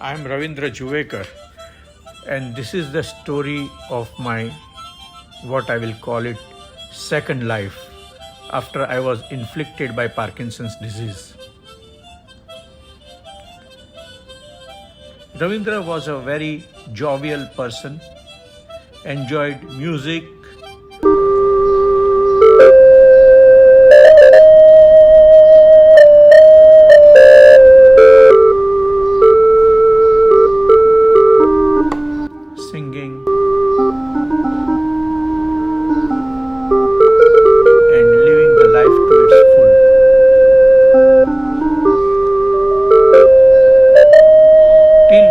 I'm Ravindra Juvekar, and this is the story of my, what I will call it, second life after I was inflicted by Parkinson's disease. Ravindra was a very jovial person, enjoyed music, singing, and living the life to its full. Till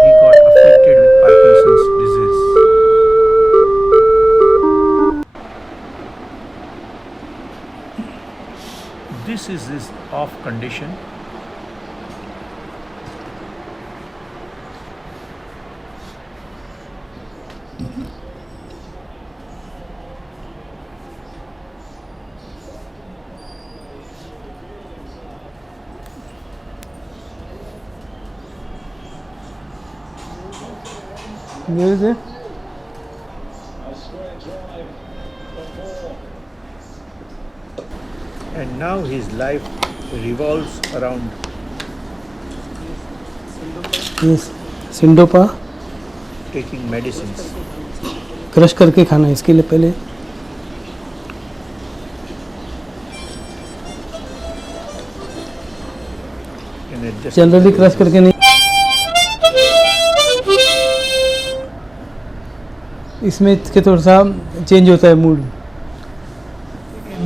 he got afflicted with Parkinson's disease. This is his off condition. Music. And now his life revolves around Yes. Syndopa taking medicines. Crush करके खाना है इसके लिए पहले And it just generally crush करके नहीं, इसमें इसके थोड़ा सा चेंज होता है मूड।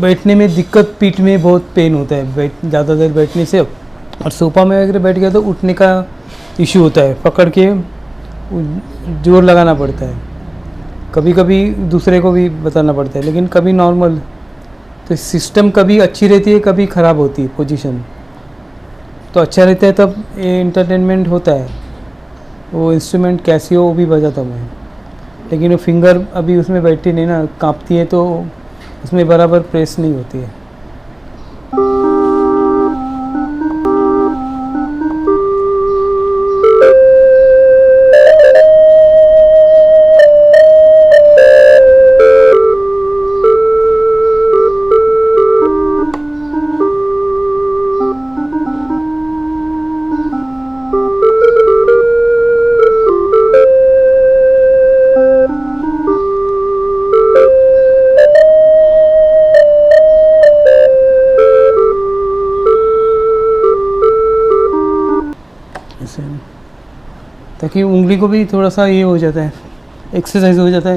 बैठने में दिक्कत, पीठ में बहुत पेन होता है ज़्यादा देर बैठने से, और सोफा में अगर बैठ गया तो उठने का इशू होता है, पकड़ के जोर लगाना पड़ता है, कभी कभी दूसरे को भी बताना पड़ता है, लेकिन कभी नॉर्मल। तो सिस्टम कभी अच्छी रहती है, कभी ख़राब होती है पोजीशन, तो अच्छा रहता है तब ये इंटरटेनमेंट होता है। वो इंस्ट्रूमेंट कैसियो वो भी बजाता मैं, लेकिन वो फिंगर अभी उसमें बैठी नहीं ना, कांपती है तो उसमें बराबर प्रेस नहीं होती है। ताकि उंगली को भी थोड़ा सा ये हो जाता है, एक्सरसाइज हो जाता है।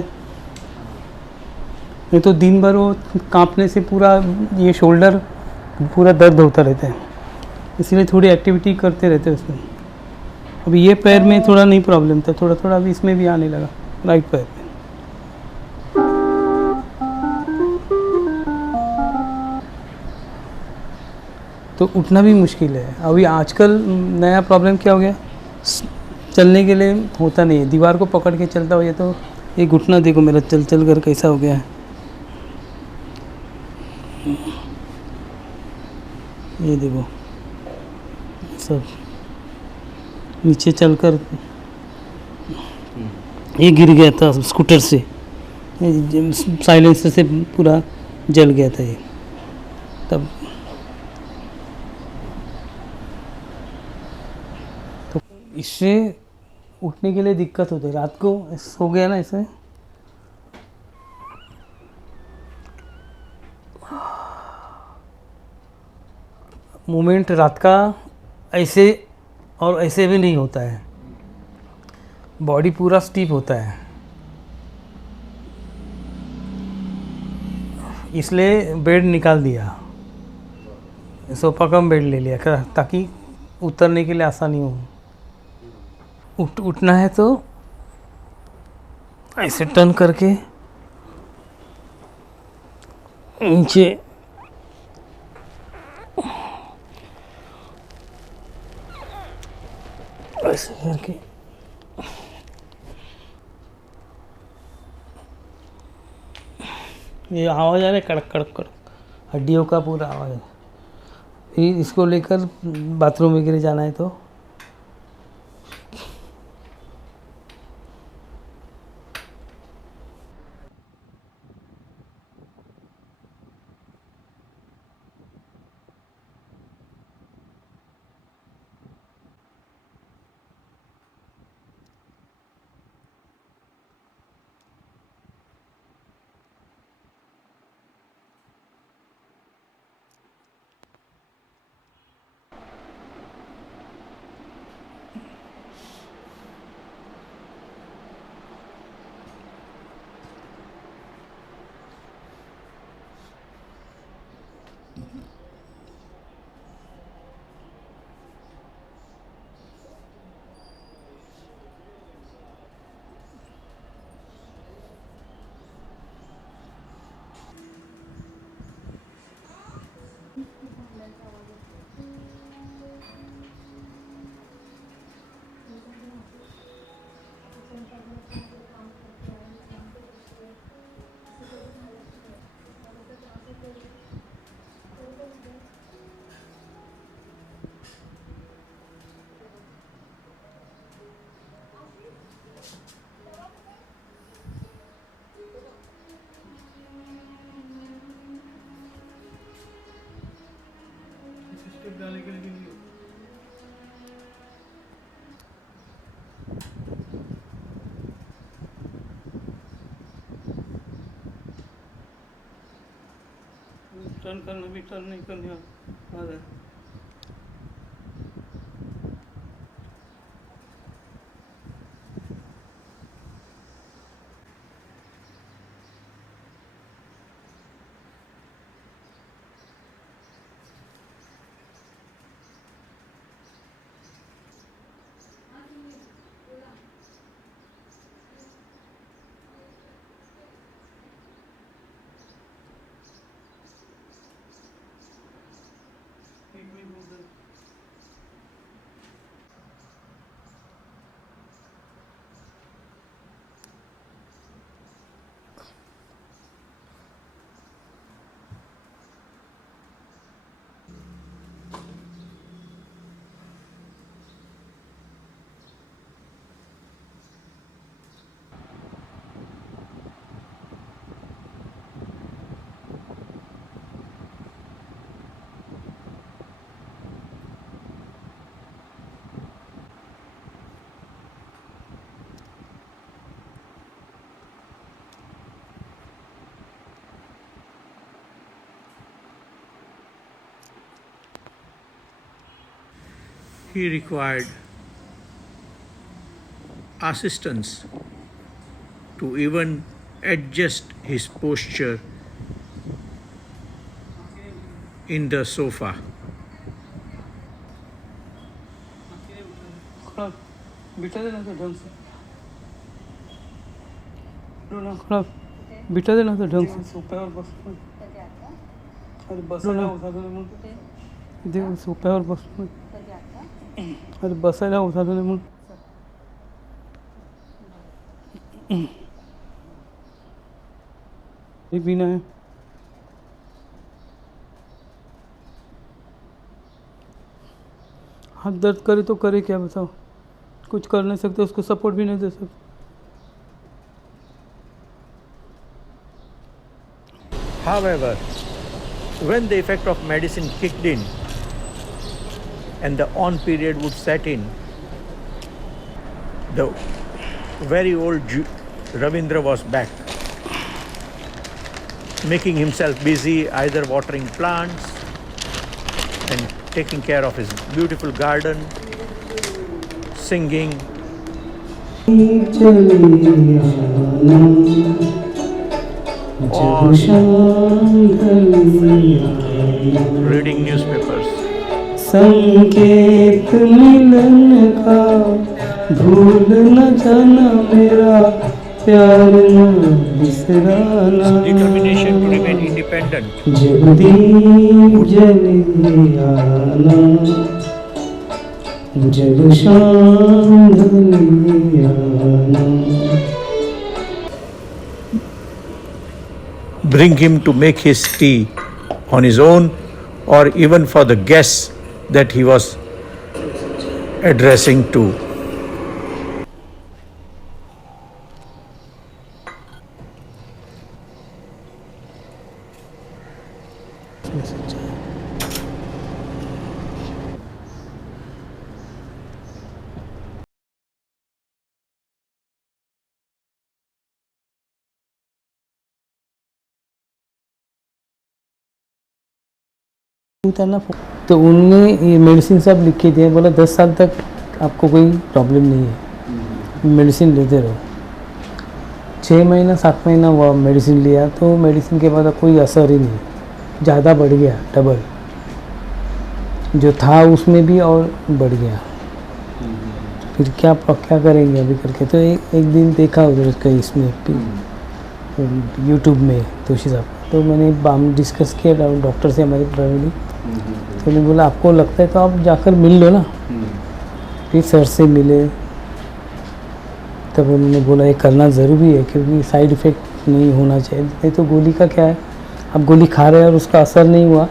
नहीं तो दिन भर वो कांपने से पूरा ये शोल्डर पूरा दर्द होता रहता है, इसीलिए थोड़ी एक्टिविटी करते रहते हैं उसमें। अभी ये पैर में थोड़ा नहीं प्रॉब्लम था, थोड़ा थोड़ा अभी इसमें भी आने लगा, राइट पैर में। तो उठना भी मुश्किल है। अभी आजकल नया प्रॉब्लम क्या हो गया, चलने के लिए होता नहीं है, दीवार को पकड़ के चलता हो, ये तो ये घुटना देखो मेरा चल चल कर कैसा हो गया है, ये देखो सब नीचे चलकर ये गिर गया था स्कूटर से, साइलेंसर से पूरा जल गया था ये तब। तो इससे उठने के लिए दिक्कत होती है, रात को सो गया ना ऐसे, मूवमेंट रात का ऐसे और ऐसे भी नहीं होता है, बॉडी पूरा स्टीप होता है, इसलिए बेड निकाल दिया, सोफा कम बेड ले लिया ताकि उतरने के लिए आसानी हो। उठना है तो ऐसे टर्न करके नीचे ऐसे करके ये आवाज़ आ रहा है, कड़क कड़क कड़क, हड्डियों का पूरा आवाज़ है। फिर इसको लेकर बाथरूम वगैरह जाना है तो टर्न करना भी टर्न नहीं करने आ रहा है। He required assistance to even adjust his posture in the sofa. बिठा देना तो ढंग से खड़ा बिठा देना तो ढंग से सोफे और बस अरे बस ना उठा दो देखो सोफे और बस अरे बस ना उठा दो मुझ ये पीना है हाथ दर्द करे तो करे क्या बताओ कुछ कर नहीं सकते उसको सपोर्ट भी नहीं दे सकते However, when the effect of medicine kicked in and the on period would set in, the very old Ravindra was back, making himself busy either watering plants and taking care of his beautiful garden, singing, or reading newspapers. संकेत मिलन का भूल न जाना मेरा प्यार न बिसराना Determination to remain independent. जब दीप जले आना जब शाम ढले आना Bring him to make his tea on his own or even for the guests that he was addressing to. था ना, तो उनने ये मेडिसिन सब लिख के दिए, बोला 10 साल तक आपको कोई प्रॉब्लम नहीं है, मेडिसिन लेते रहो। 6 महीना 7 महीना हुआ मेडिसिन लिया, तो मेडिसिन के बाद कोई असर ही नहीं, ज़्यादा बढ़ गया, डबल जो था उसमें भी और बढ़ गया। फिर क्या करेंगे अभी करके, तो एक दिन देखा उधर का इसमें यूट्यूब में तोशी साहब, तो मैंने डिस्कस किया डॉक्टर से, हमारे फैमिली, तो उन्होंने बोला आपको लगता है तो आप जाकर मिल लो ना। फिर सर से मिले, तब उन्होंने बोला ये करना ज़रूरी है, क्योंकि साइड इफ़ेक्ट नहीं होना चाहिए, नहीं तो गोली का क्या है, आप गोली खा रहे हैं और उसका असर नहीं हुआ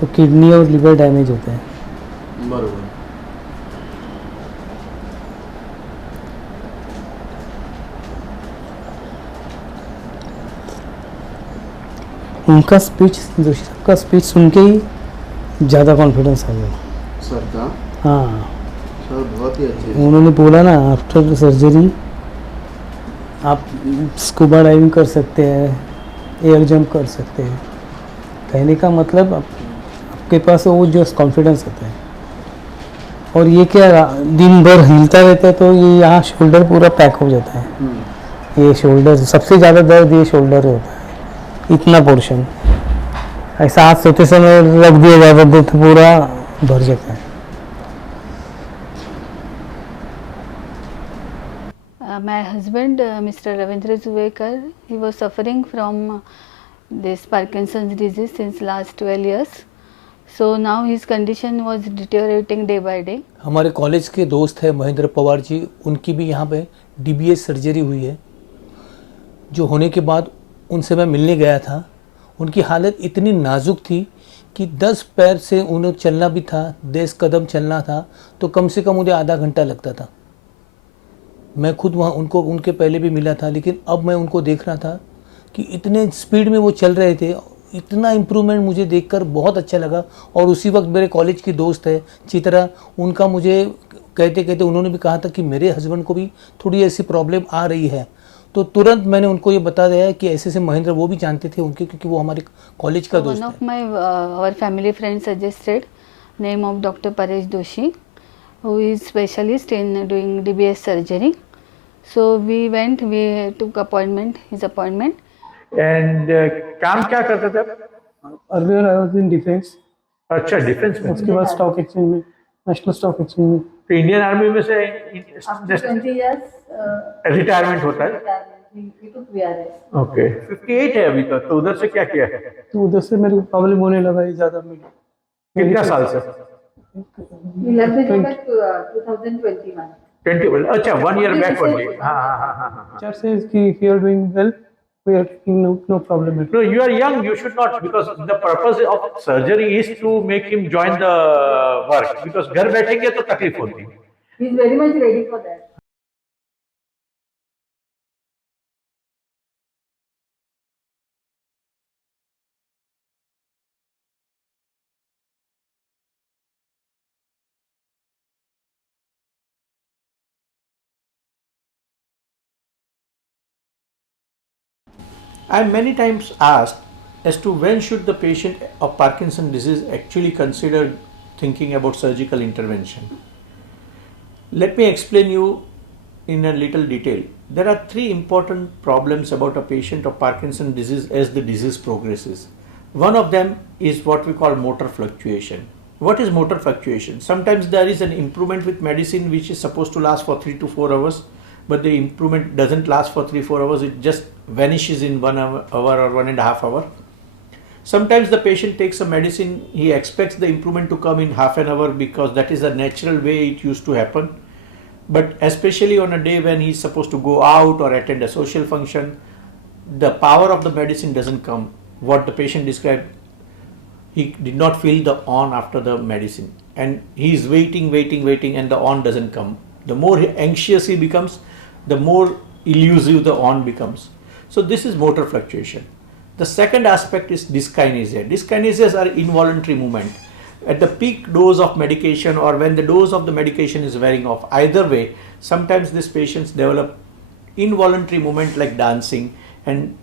तो किडनी और लिवर डैमेज होते हैं। बरोबर। उनका स्पीच, जोशी साहब का स्पीच सुन के ही ज़्यादा कॉन्फिडेंस आ गया। सर का हाँ, सर बहुत ही अच्छे। उन्होंने बोला ना आफ्टर सर्जरी आप स्कूबा डाइविंग कर सकते हैं, एयर जंप कर सकते हैं। कहने का मतलब आपके पास वो जो कॉन्फिडेंस होता है। और ये क्या दिन भर हिलता रहता है, तो ये यहाँ शोल्डर पूरा पैक हो जाता है। ये शोल्डर सबसे ज़्यादा दर्द ये शोल्डर होता है, इतना पोर्शन ऐसा हाथ सोते समय रख दिया जाता है तो पूरा भर जाता है। My husband, Mr. Ravindra Zuvekar, he was suffering from this Parkinson's disease since last 12 years. So now his condition was deteriorating day by day. हमारे कॉलेज के दोस्त हैं महेंद्र पवार जी, उनकी भी यहाँ पे DBS सर्जरी हुई है, जो होने के बाद उनसे मैं मिलने गया था। उनकी हालत इतनी नाजुक थी कि 10 पैर से उन्हें चलना भी था, 10 कदम चलना था तो कम से कम मुझे आधा घंटा लगता था। मैं खुद वहाँ उनके पहले भी मिला था, लेकिन अब मैं उनको देख रहा था कि इतने स्पीड में वो चल रहे थे। इतना इम्प्रूवमेंट मुझे देखकर बहुत अच्छा लगा। और उसी वक्त मेरे कॉलेज की दोस्त है चित्रा, उनका मुझे कहते कहते उन्होंने भी कहा था कि मेरे हस्बैंड को भी थोड़ी ऐसी प्रॉब्लम आ रही है। तो तुरंत मैंने उनको ये बता दिया कि ऐसे से महेंद्र वो भी जानते थे उनके, क्योंकि वो हमारे कॉलेज का दोस्त है। One of my our family friends suggested name of Dr. Paresh Doshi, who is specialist in doing DBS surgery. So we went, we took his appointment. And काम क्या करते थे आप? Earlier I was in defence, अच्छा, defence में। उसके बाद stock exchange में, नेशनल स्टॉक एक्सचेंज में। तो इंडियन आर्मी में से After 20 years, रिटायरमेंट होता है। we took VRS. ओके, 58 है अभी तक, तो उधर से क्या किया है? तो उधर से मेरे को प्रॉब्लम होने लगा ये ज़्यादा मिली। कितना साल से? We left the job at 2021. 20, अच्छा, 1 year बैक ओनली। हाँ हाँ हाँ हाँ हाँ। Teacher says कि if you are doing well, we are taking no problem at all. No, you are young, you should not, because the purpose of surgery is to make him join the work, because घर बैठेंगे तो तकलीफ होती है। He is very much ready for that. I am many times asked as to when should the patient of Parkinson's disease actually consider thinking about surgical intervention. Let me explain you in a little detail. There are 3 important problems about a patient of Parkinson's disease as the disease progresses. One of them is what we call motor fluctuation. What is motor fluctuation? Sometimes there is an improvement with medicine which is supposed to last for 3 to 4 hours, but the improvement doesn't last for 3-4 hours, it just vanishes in 1 hour or 1.5 hours. Sometimes the patient takes a medicine, he expects the improvement to come in half an hour because that is a natural way it used to happen. But especially on a day when he is supposed to go out or attend a social function, the power of the medicine doesn't come. What the patient described, he did not feel the on after the medicine, and he is waiting and the on doesn't come. The more anxious he becomes, the more elusive the on becomes. So this is motor fluctuation. The second aspect is dyskinesia. Dyskinesias are involuntary movement. At the peak dose of medication or when the dose of the medication is wearing off, either way, sometimes these patients develop involuntary movement like dancing, and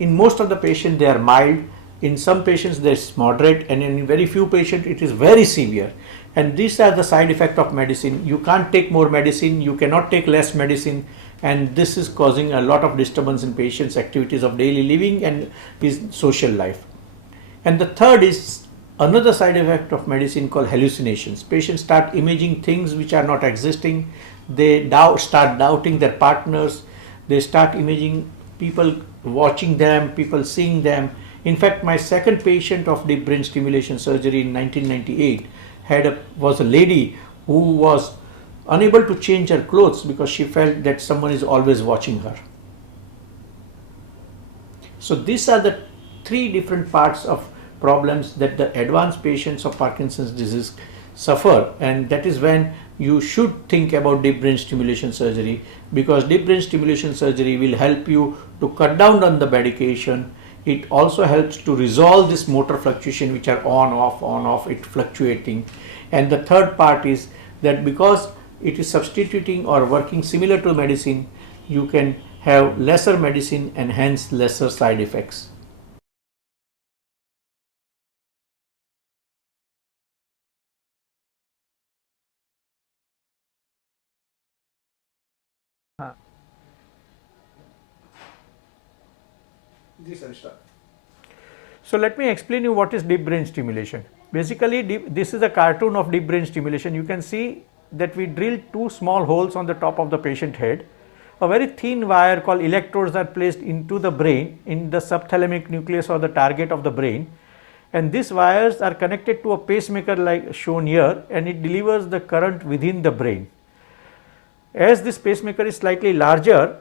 in most of the patients they are mild, In some patients there's moderate, and in very few patients it is very severe. And these are the side effects of medicine. You can't take more medicine, you cannot take less medicine, and this is causing a lot of disturbance in patients' activities of daily living and his social life. And the third is another side effect of medicine called hallucinations. Patients start imaging things which are not existing. They start doubting their partners. They start imaging people watching them, people seeing them. In fact, my second patient of deep brain stimulation surgery in 1998 was a lady who was unable to change her clothes because she felt that someone is always watching her. So these are the three different parts of problems that the advanced patients of Parkinson's disease suffer, and that is when you should think about deep brain stimulation surgery, because deep brain stimulation surgery will help you to cut down on the medication. It also helps to resolve this motor fluctuation which are on off, it fluctuating. And the third part is that because it is substituting or working similar to medicine, you can have lesser medicine and hence lesser side effects. So let me explain you what is deep brain stimulation. Basically, this is a cartoon of deep brain stimulation. You can see that we drill two small holes on the top of the patient head. A very thin wire called electrodes are placed into the brain in the subthalamic nucleus or the target of the brain, and these wires are connected to a pacemaker like shown here, and it delivers the current within the brain. As this pacemaker is slightly larger,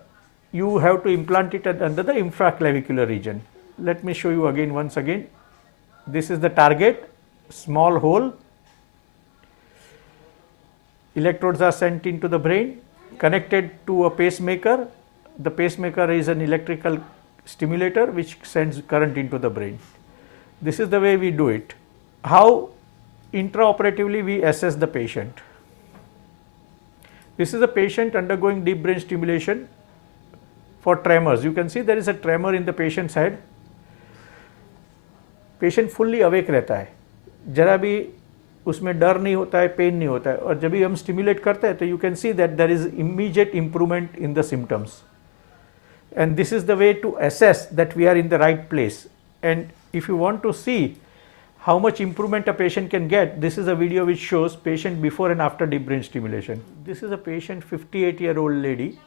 you have to implant it under the infraclavicular region. Let me show you again once again. This is the target, small hole. Electrodes are sent into the brain, connected to a pacemaker. The pacemaker is an electrical stimulator which sends current into the brain. This is the way we do it. How intraoperatively we assess the patient. This is a patient undergoing deep brain stimulation for tremors. You can see there is a tremor in the patient's head. Patient fully awake रहता है, जरा भी उसमें डर नहीं होता है, pen नहीं होता है, और जब भी हम स्टिमुलेट करते हैं तो you can see that there is immediate improvement in the symptoms. And this is the way to assess that we are in the right place. And if you want to see how much improvement a patient can get, this is a video which shows patient before and after deep brain stimulation. This is a patient, 58-year-old lady,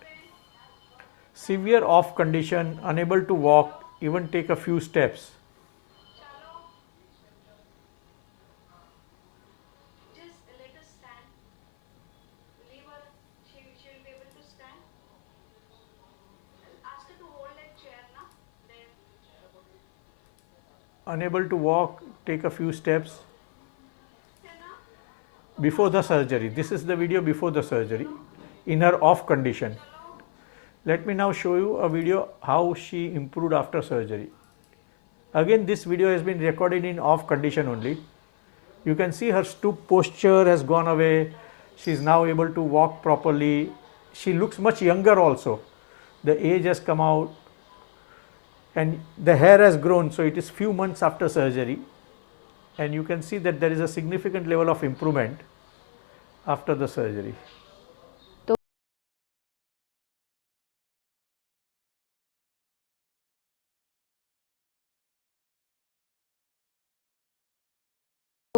severe off condition, unable to walk, even take a few steps. Unable to walk, take a few steps before the surgery. This is the video before the surgery in her off condition. Let me now show you a video how she improved after surgery. Again, this video has been recorded in off condition only. You can see her stoop posture has gone away. She is now able to walk properly. She looks much younger also. The age has come out. And the hair has grown, so it is few months after surgery, and you can see that there is a significant level of improvement after the surgery.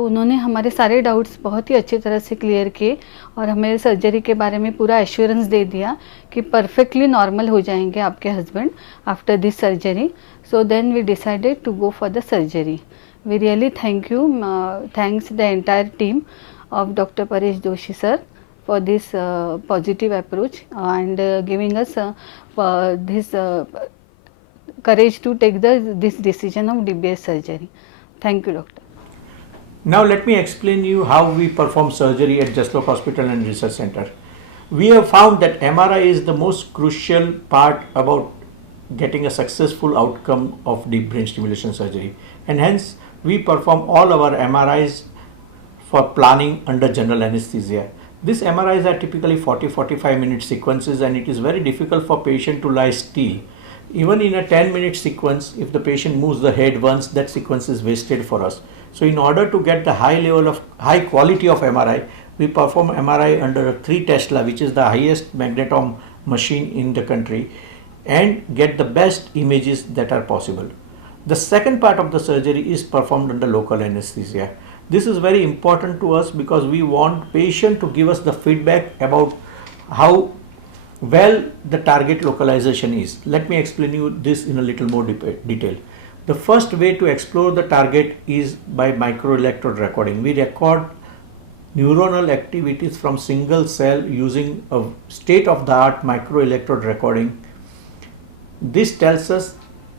उन्होंने हमारे सारे doubts बहुत ही अच्छी तरह से clear किए और हमें सर्जरी के बारे में पूरा एश्योरेंस दे दिया कि परफेक्टली नॉर्मल हो जाएंगे आपके husband after this surgery. So then we decided to go for the surgery. We really thanks the entire team of doctor Paresh Joshi sir for this positive approach and giving us this courage to take this decision of DBS surgery. Thank you, doctor. Now let me explain you how we perform surgery at Jaslok Hospital and Research Center. We have found that MRI is the most crucial part about getting a successful outcome of deep brain stimulation surgery, and hence we perform all our MRIs for planning under general anesthesia. These MRIs are typically 40-45 minute sequences, and it is very difficult for patient to lie still. Even in a 10-minute sequence, if the patient moves the head once, that sequence is wasted for us. So in order to get the high quality of MRI, we perform MRI under a 3 Tesla, which is the highest magnetome machine in the country, and get the best images that are possible. The second part of the surgery is performed under local anesthesia. This is very important to us because we want patient to give us the feedback about how well the target localization is. Let me explain you this in a little more detail. The first way to explore the target is by microelectrode recording. We record neuronal activities from single cell using a state-of-the-art microelectrode recording. This tells us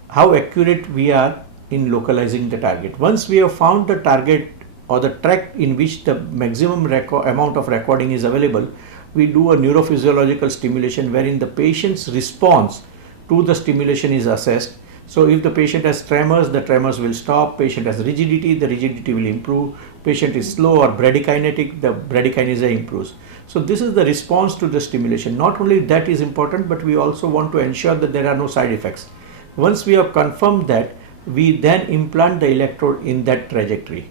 how accurate we are in localizing the target. Once we have found the target or the tract in which the maximum amount of recording is available, we do a neurophysiological stimulation wherein the patient's response to the stimulation is assessed. So if the patient has tremors, the tremors will stop. Patient has rigidity, the rigidity will improve. Patient is slow or bradykinetic, the bradykinesia improves. So this is the response to the stimulation. Not only that is important, but we also want to ensure that there are no side effects. Once we have confirmed that, we then implant the electrode in that trajectory.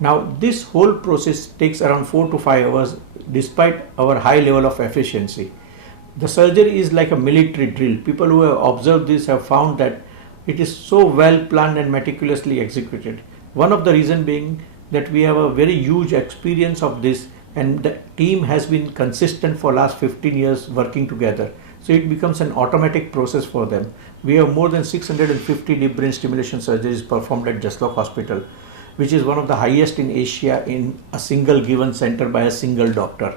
Now this whole process takes around 4 to 5 hours despite our high level of efficiency. The surgery is like a military drill. People who have observed this have found that it is so well planned and meticulously executed. One of the reasons being that we have a very huge experience of this, and the team has been consistent for last 15 years working together. So it becomes an automatic process for them. We have more than 650 deep brain stimulation surgeries performed at Jaslok Hospital, which is one of the highest in Asia in a single given center by a single doctor.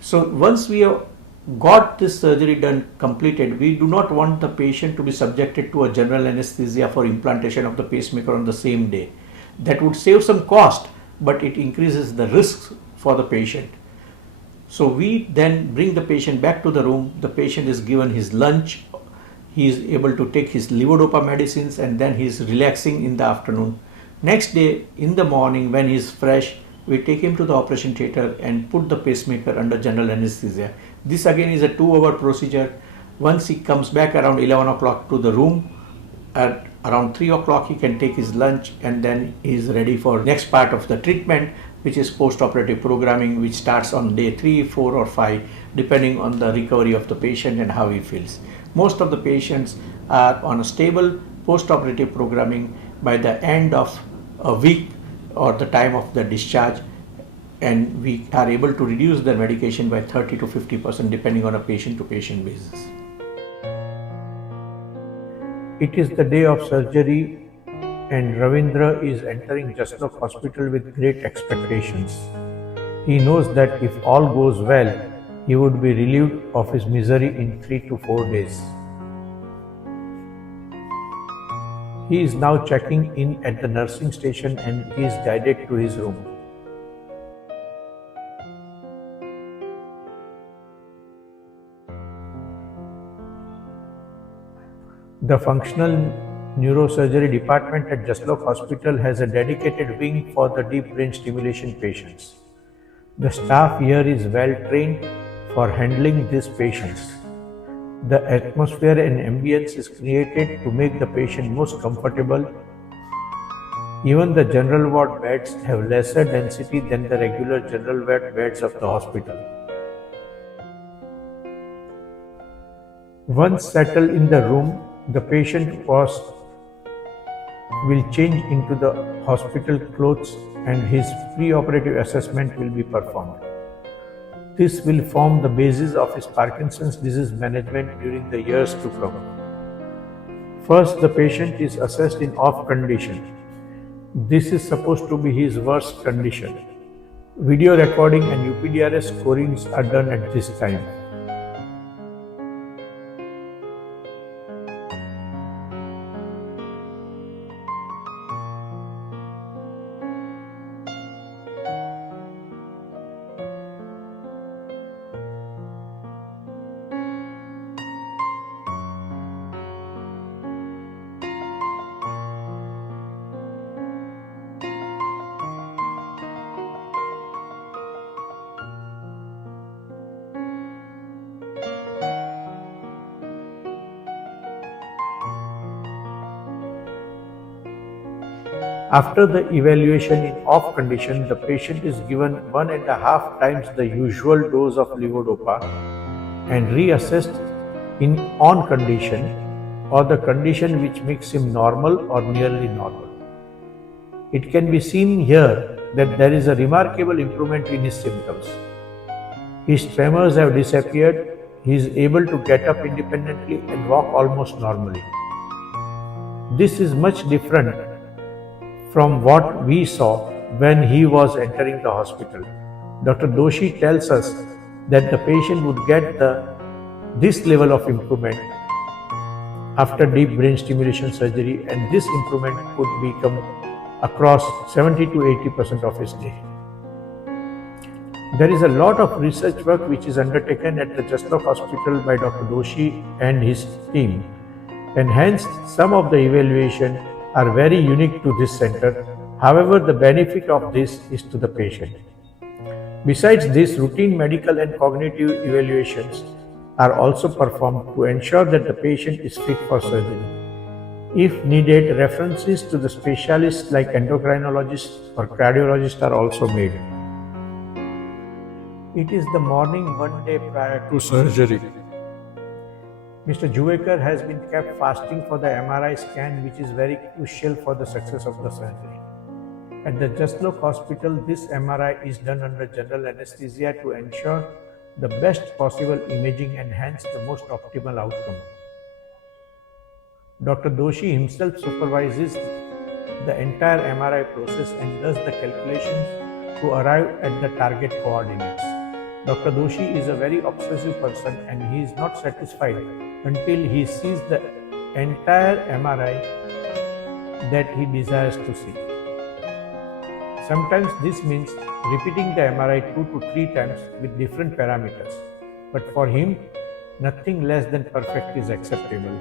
So once we have got this surgery done completed, we do not want the patient to be subjected to a general anesthesia for implantation of the pacemaker on the same day. That would save some cost, but it increases the risks for the patient. So we then bring the patient back to the room. The patient is given his lunch. He is able to take his levodopa medicines, and then he is relaxing in the afternoon. Next day in the morning when he is fresh, we take him to the operation theatre and put the pacemaker under general anesthesia. This again is a 2-hour procedure. Once he comes back around 11 o'clock to the room, at around 3 o'clock he can take his lunch, and then he is ready for next part of the treatment, which is post-operative programming, which starts on day 3, 4 or 5 depending on the recovery of the patient and how he feels. Most of the patients are on a stable post-operative programming by the end of a week or the time of the discharge, and we are able to reduce the medication by 30 to 50% depending on a patient-to-patient basis. It is the day of surgery, and Ravindra is entering Jaslok Hospital with great expectations. He knows that if all goes well, he would be relieved of his misery in 3 to 4 days. He is now checking in at the nursing station and he is guided to his room. The functional neurosurgery department at Jaslok Hospital has a dedicated wing for the deep brain stimulation patients. The staff here is well trained for handling these patients. The atmosphere and ambience is created to make the patient most comfortable. Even the general ward beds have lesser density than the regular general ward beds of the hospital. Once settled in the room, the patient will change into the hospital clothes and his pre-operative assessment will be performed. This will form the basis of his Parkinson's disease management during the years to come. First, the patient is assessed in off condition. This is supposed to be his worst condition. Video recording and UPDRS scorings are done at this time. After the evaluation in off condition, the patient is given 1.5 times the usual dose of levodopa and reassessed in on condition or the condition which makes him normal or nearly normal. It can be seen here that there is a remarkable improvement in his symptoms. His tremors have disappeared, he is able to get up independently and walk almost normally. This is much different from what we saw when he was entering the hospital. Dr. Doshi tells us that the patient would get this level of improvement after deep brain stimulation surgery, and this improvement could become across 70 to 80% of his day. There is a lot of research work which is undertaken at the Jaslok Hospital by Dr. Doshi and his team, and hence some of the evaluation are very unique to this center. However, the benefit of this is to the patient. Besides this, routine medical and cognitive evaluations are also performed to ensure that the patient is fit for surgery. If needed, references to the specialists like endocrinologists or cardiologists are also made. It is the morning one day prior to surgery. Mr. Juvekar has been kept fasting for the MRI scan, which is very crucial for the success of the surgery. At the Jaslok Hospital, this MRI is done under general anesthesia to ensure the best possible imaging and hence the most optimal outcome. Dr. Doshi himself supervises the entire MRI process and does the calculations to arrive at the target coordinates. Dr. Doshi is a very obsessive person and he is not satisfied until he sees the entire MRI that he desires to see. Sometimes this means repeating the MRI 2 to 3 times with different parameters, but for him, nothing less than perfect is acceptable.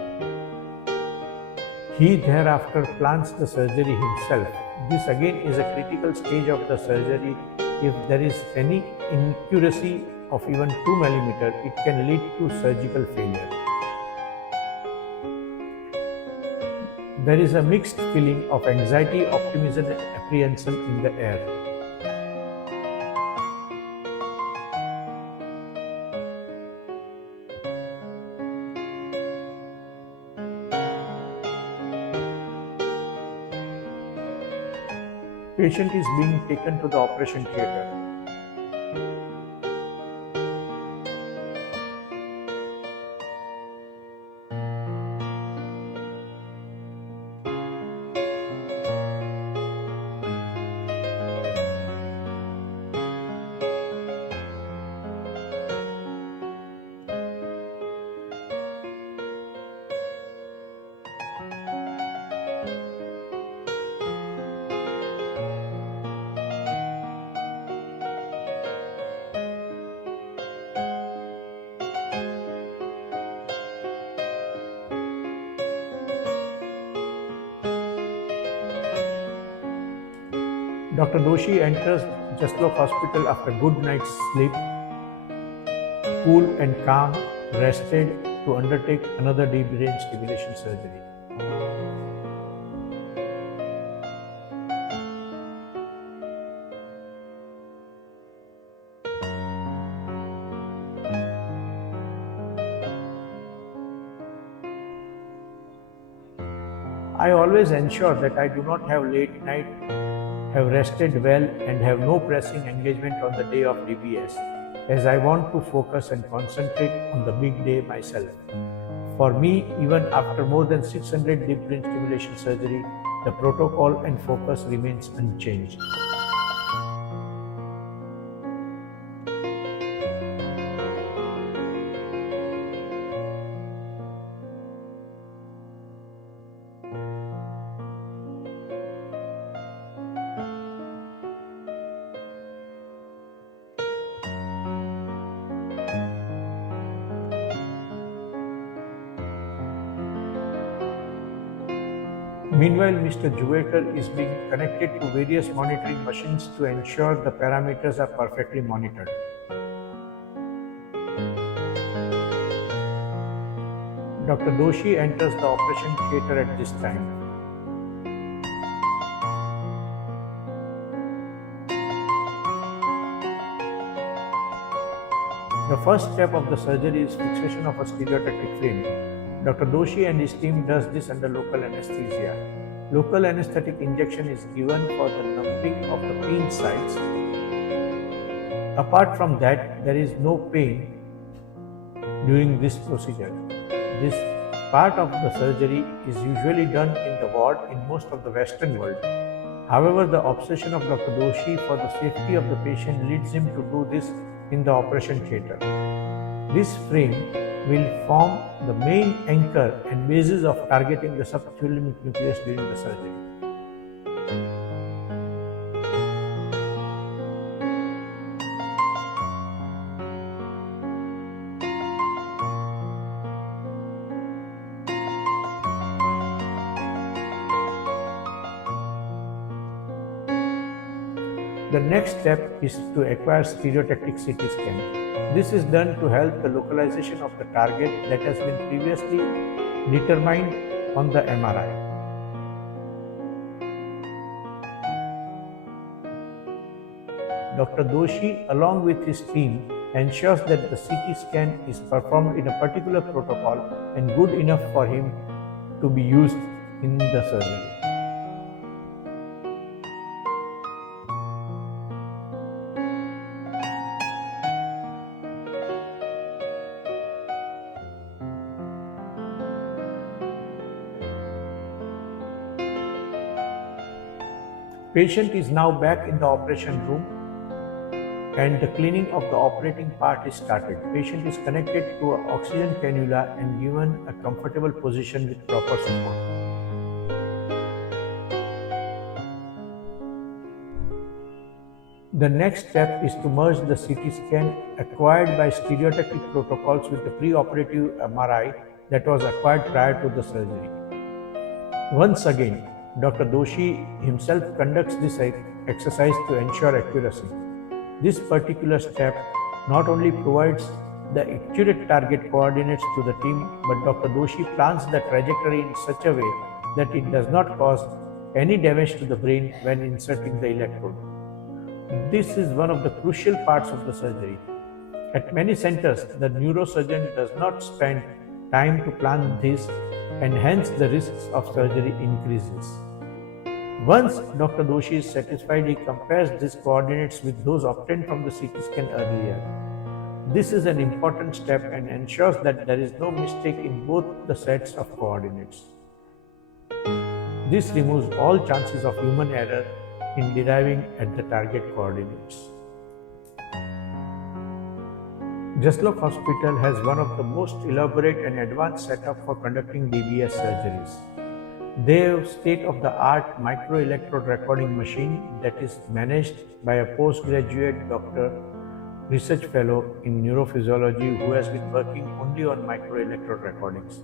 He thereafter plans the surgery himself. This again is a critical stage of the surgery. If there is any inaccuracy of even 2 mm, it can lead to surgical failure. There is a mixed feeling of anxiety, optimism, and apprehension in the air. Patient is being taken to the operation theatre. Dr. Doshi enters Jaslok Hospital after good night's sleep, cool and calm, rested to undertake another deep brain stimulation surgery. I always ensure that I do not have late night, have rested well and have no pressing engagement on the day of DBS, as I want to focus and concentrate on the big day myself. For me, even after more than 600 deep brain stimulation surgery, the protocol and focus remains unchanged. Meanwhile, Mr. Juvekar is being connected to various monitoring machines to ensure the parameters are perfectly monitored. Dr. Doshi enters the operation theatre at this time. The first step of the surgery is fixation of a stereotactic frame. Dr. Doshi and his team does this under local anesthesia. Local anesthetic injection is given for the numbing of the pain sites. Apart from that, there is no pain during this procedure. This part of the surgery is usually done in the ward in most of the Western world. However, the obsession of Dr. Doshi for the safety of the patient leads him to do this in the operation theatre. This frame will form the main anchor and basis of targeting the subthalamic nucleus during the surgery. The next step is to acquire stereotactic CT scan. This is done to help the localization of the target that has been previously determined on the MRI. Dr. Doshi, along with his team, ensures that the CT scan is performed in a particular protocol and good enough for him to be used in the surgery. Patient is now back in the operation room and the cleaning of the operating part is started. Patient is connected to an oxygen cannula and given a comfortable position with proper support. The next step is to merge the CT scan acquired by stereotactic protocols with the pre-operative MRI that was acquired prior to the surgery. Once again, Dr. Doshi himself conducts this exercise to ensure accuracy. This particular step not only provides the accurate target coordinates to the team, but Dr. Doshi plans the trajectory in such a way that it does not cause any damage to the brain when inserting the electrode. This is one of the crucial parts of the surgery. At many centers, the neurosurgeon does not spend time to plan this, and hence the risks of surgery increases. Once Dr. Doshi is satisfied, he compares these coordinates with those obtained from the CT scan earlier. This is an important step and ensures that there is no mistake in both the sets of coordinates. This removes all chances of human error in deriving at the target coordinates. Jaslok Hospital has one of the most elaborate and advanced setup for conducting DBS surgeries. They have state-of-the-art microelectrode recording machine that is managed by a postgraduate doctor, research fellow in neurophysiology who has been working only on microelectrode recordings.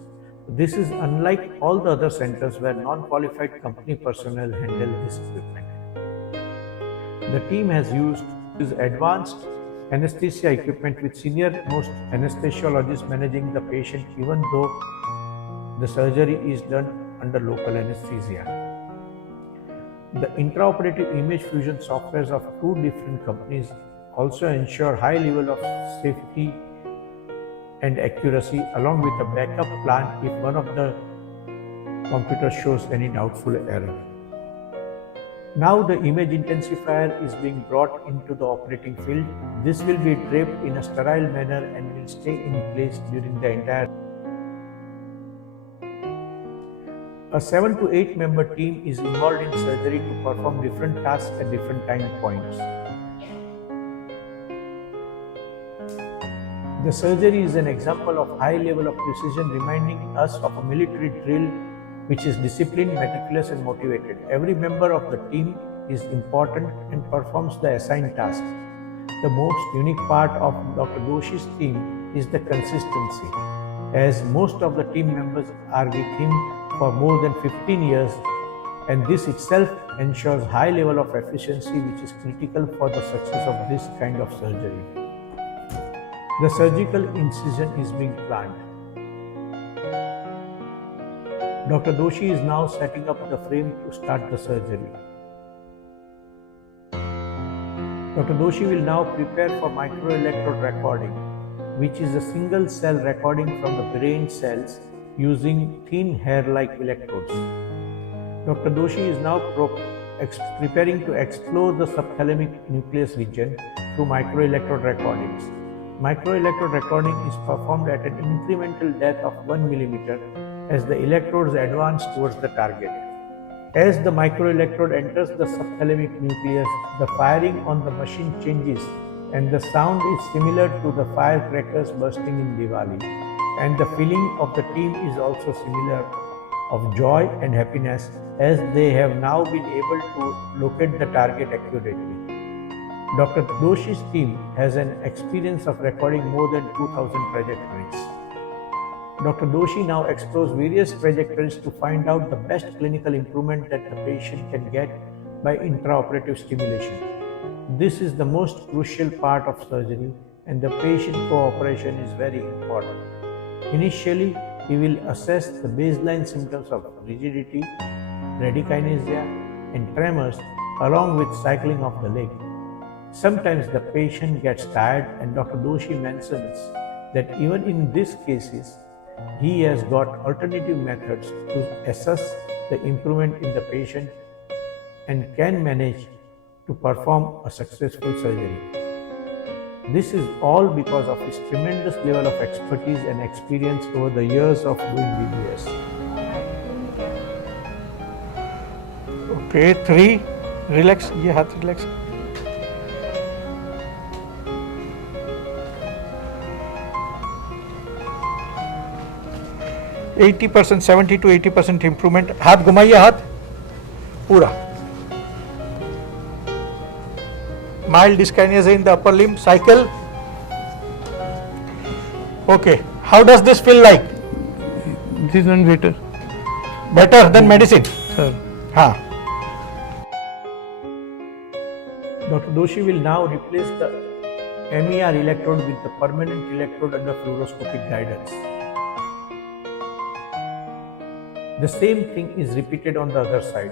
This is unlike all the other centers where non-qualified company personnel handle this equipment. The team has used advanced anesthesia equipment with senior-most anesthesiologists managing the patient even though the surgery is done under local anesthesia. The intraoperative image fusion softwares of two different companies also ensure high level of safety and accuracy along with a backup plan if one of the computers shows any doubtful error. Now the image intensifier is being brought into the operating field. This will be draped in a sterile manner and will stay in place during the entire. A 7 to 8 member team is involved in surgery to perform different tasks at different time points. The surgery is an example of high level of precision, reminding us of a military drill which is disciplined, meticulous and motivated. Every member of the team is important and performs the assigned tasks. The most unique part of Dr. Doshi's team is the consistency, as most of the team members are with him for more than 15 years, and this itself ensures high level of efficiency which is critical for the success of this kind of surgery. The surgical incision is being planned. Dr. Doshi is now setting up the frame to start the surgery. Dr. Doshi will now prepare for microelectrode recording. which is a single cell recording from the brain cells using thin hair-like electrodes. Dr. Doshi is now preparing to explore the subthalamic nucleus region through microelectrode recordings. Microelectrode recording is performed at an incremental depth of 1 millimeter as the electrodes advance towards the target. As the microelectrode enters the subthalamic nucleus, the firing on the machine changes and the sound is similar to the firecrackers bursting in Diwali. And the feeling of the team is also similar of joy and happiness as they have now been able to locate the target accurately. Dr. Doshi's team has an experience of recording more than 2000 trajectories. Dr. Doshi now explores various trajectories to find out the best clinical improvement that the patient can get by intraoperative stimulation. This is the most crucial part of surgery and the patient cooperation is very important. Initially, he will assess the baseline symptoms of rigidity, bradykinesia, and tremors along with cycling of the leg. Sometimes the patient gets tired and Dr. Doshi mentions that even in these cases, he has got alternative methods to assess the improvement in the patient and can manage to perform a successful surgery. This is all because of his tremendous level of expertise and experience over the years of doing DBS. Okay, 3, relax, ye haath relax. %, 70 to 80% improvement. हाथ घुमाइए, हाथ पूरा. Mild dyskinesia in the upper limb. Cycle. Okay. How does this feel like? This one better. Better than medicine. Sir. हाँ. Dr. Doshi will now replace the MER electrode with the permanent electrode under fluoroscopic guidance. The same thing is repeated on the other side.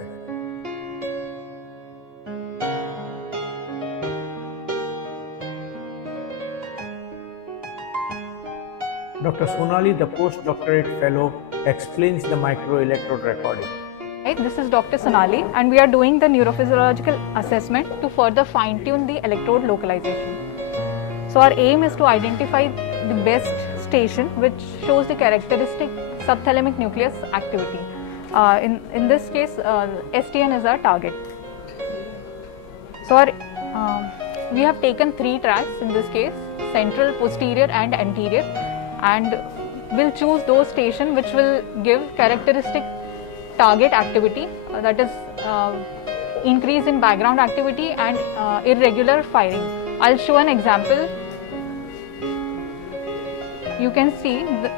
Dr. Sonali, the postdoctorate fellow, explains the microelectrode recording. Right, this is Dr. Sonali and we are doing the neurophysiological assessment to further fine-tune the electrode localization. So our aim is to identify the best station which shows the characteristic subthalamic nucleus activity. In this case, STN is our target. So we have taken 3 tracks in this case, central, posterior and anterior, and we'll choose those stations which will give characteristic target activity, that is increase in background activity and irregular firing. I'll show an example. You can see the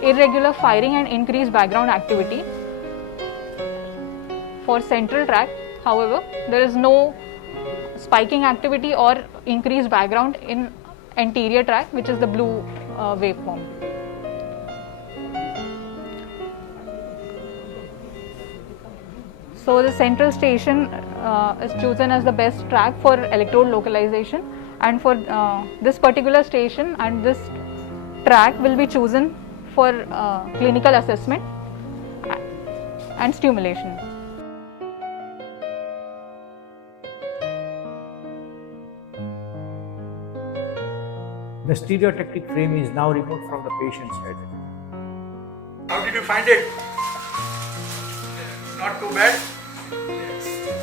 irregular firing and increased background activity. For central tract, however, there is no spiking activity or increased background in anterior tract, which is the blue waveform. So the central station is chosen as the best track for electrode localization, and for this particular station and this track will be chosen for clinical assessment and stimulation. The stereotactic frame is now removed from the patient's head. How did you find it? Not too bad?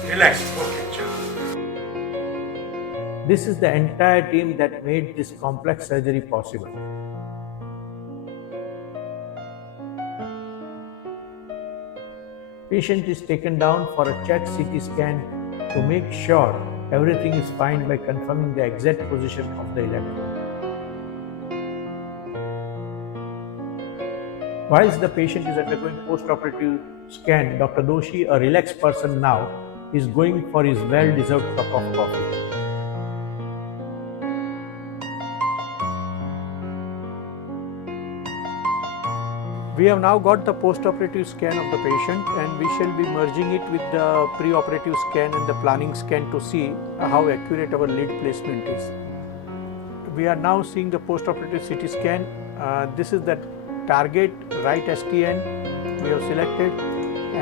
Relax. Okay, chill. This is the entire team that made this complex surgery possible. Patient is taken down for a chest CT scan to make sure everything is fine by confirming the exact position of the electrode. Whilst the patient is undergoing post-operative scan, Dr. Doshi, a relaxed person now, is going for his well-deserved cup of coffee. We have now got the post-operative scan of the patient and we shall be merging it with the pre-operative scan and the planning scan to see how accurate our lid placement is. we are now seeing the post-operative CT scan. This is the target right STN we have selected,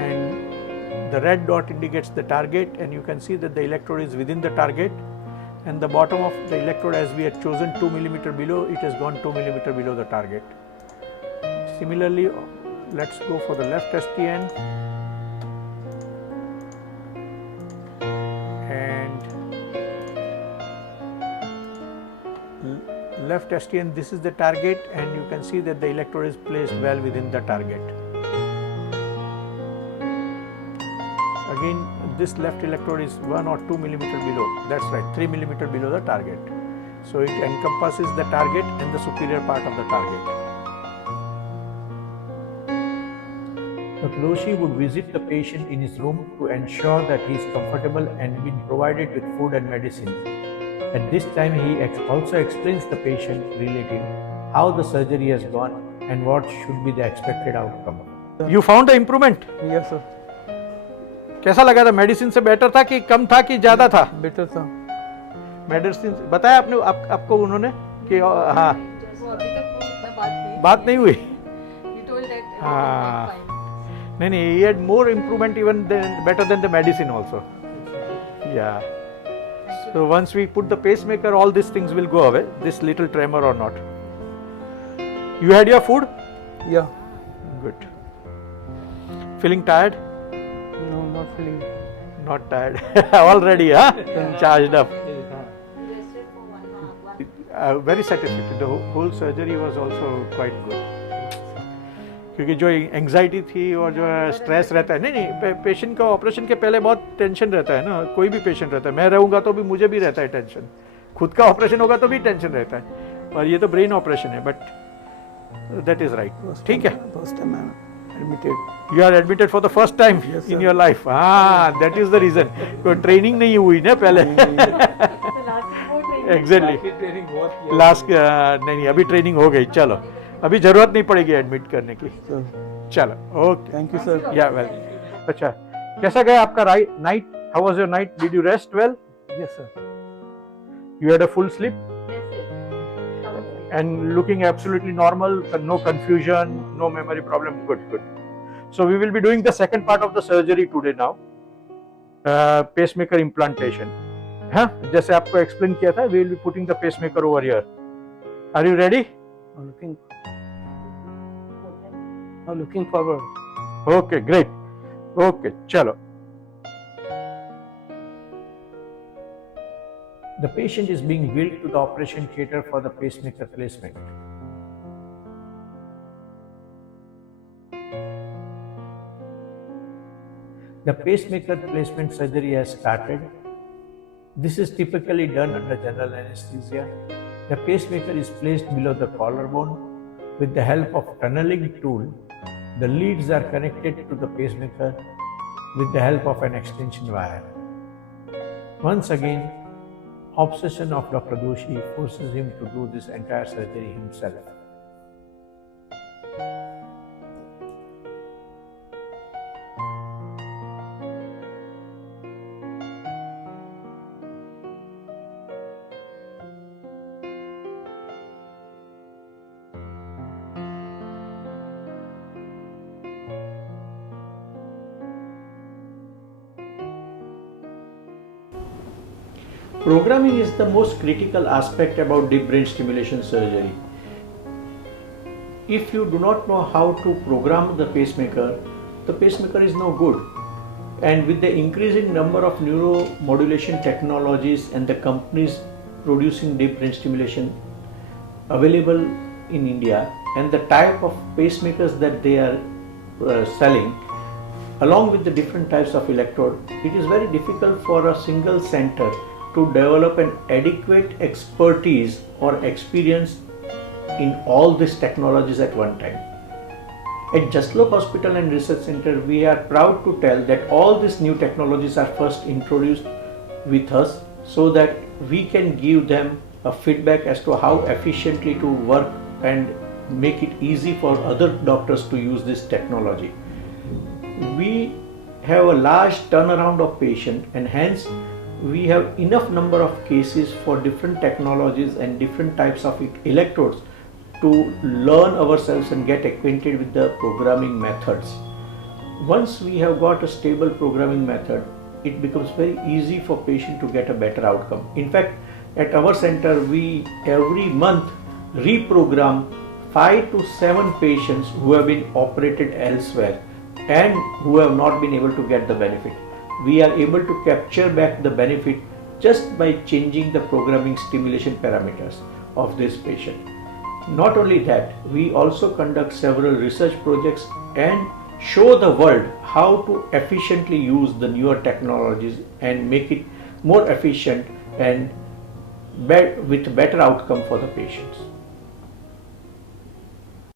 and the red dot indicates the target, and you can see that the electrode is within the target, and the bottom of the electrode, as we had chosen 2 mm below, it has gone 2 mm below the target. Similarly, let's go for the left STN, and left STN, this is the target, and you can see that the electrode is placed well within the target. Again, this left electrode is 1 or 2 mm below, that's right, 3 mm below the target. So it encompasses the target and the superior part of the target. Dr. Doshi would visit the patient in his room to ensure that he is comfortable and been provided with food and medicine. At this time, he also explains the patient relating how the surgery has gone and what should be the expected outcome. You found the improvement? Yes sir, कैसा लगा था? Medicine से better था कि कम था कि ज्यादा था? बेटर था। मेडिसिन बताया आपने आपको उन्होंने कि हाँ बात नहीं हुई? हाँ नहीं, he had more improvement even better than the medicine also. Yeah. So once we put the pacemaker, all these things will go away, this little tremor or not. You had your food? Yeah. Good. Feeling tired? No, not feeling. Not tired. Already, huh? Charged up. Very satisfied. The whole surgery was also quite good. क्योंकि जो anxiety थी और जो stress रहता है, नहीं patient का operation के पहले बहुत टेंशन रहता है ना, कोई भी पेशेंट रहता है, मैं रहूँगा तो भी मुझे भी रहता है टेंशन, खुद का ऑपरेशन होगा तो भी टेंशन रहता है, और ये तो ब्रेन ऑपरेशन है, बट दैट इज राइट. ठीक है, first time I admitted. You are admitted for the first time in your life. हाँ, दैट इज द रीजन. कोई ट्रेनिंग नहीं हुई ना पहले. एग्जैक्टली, लास्ट नहीं, अभी ट्रेनिंग हो गई. चलो, अभी जरूरत नहीं पड़ेगी एडमिट करने की. चलो, ओके, थैंक यू सर। या वेल. अच्छा, कैसा गया आपका night? How was your night? Did you rest well? Yes sir. You had a full sleep and looking absolutely normal, no confusion, no memory problem. Good, good. So we will be doing the second part of the surgery today now, pacemaker implantation. हाँ, जैसे आपको explain किया था, we will be putting the pacemaker over here. Are you ready? I'm looking forward. Okay, great. Okay, chalo. The patient is being wheeled to the operation theatre for the pacemaker placement. The pacemaker placement surgery has started. This is typically done under general anesthesia. The pacemaker is placed below the collarbone. With the help of tunneling tool, the leads are connected to the pacemaker with the help of an extension wire. Once again, obsession of Dr. Doshi forces him to do this entire surgery himself. Programming is the most critical aspect about deep brain stimulation surgery. If you do not know how to program the pacemaker is no good. And with the increasing number of neuromodulation technologies and the companies producing deep brain stimulation available in India, and the type of pacemakers that they are selling, along with the different types of electrode, it is very difficult for a single center to develop an adequate expertise or experience in all these technologies at one time. At Jaslok Hospital and Research Center, we are proud to tell that all these new technologies are first introduced with us so that we can give them a feedback as to how efficiently to work and make it easy for other doctors to use this technology. We have a large turnaround of patient, and hence we have enough number of cases for different technologies and different types of electrodes to learn ourselves and get acquainted with the programming methods. Once we have got a stable programming method, it becomes very easy for patient to get a better outcome. In fact, at our center, we every month reprogram 5 to 7 patients who have been operated elsewhere and who have not been able to get the benefit. We are able to capture back the benefit just by changing the programming stimulation parameters of this patient. Not only that, we also conduct several research projects and show the world how to efficiently use the newer technologies and make it more efficient and with better outcome for the patients.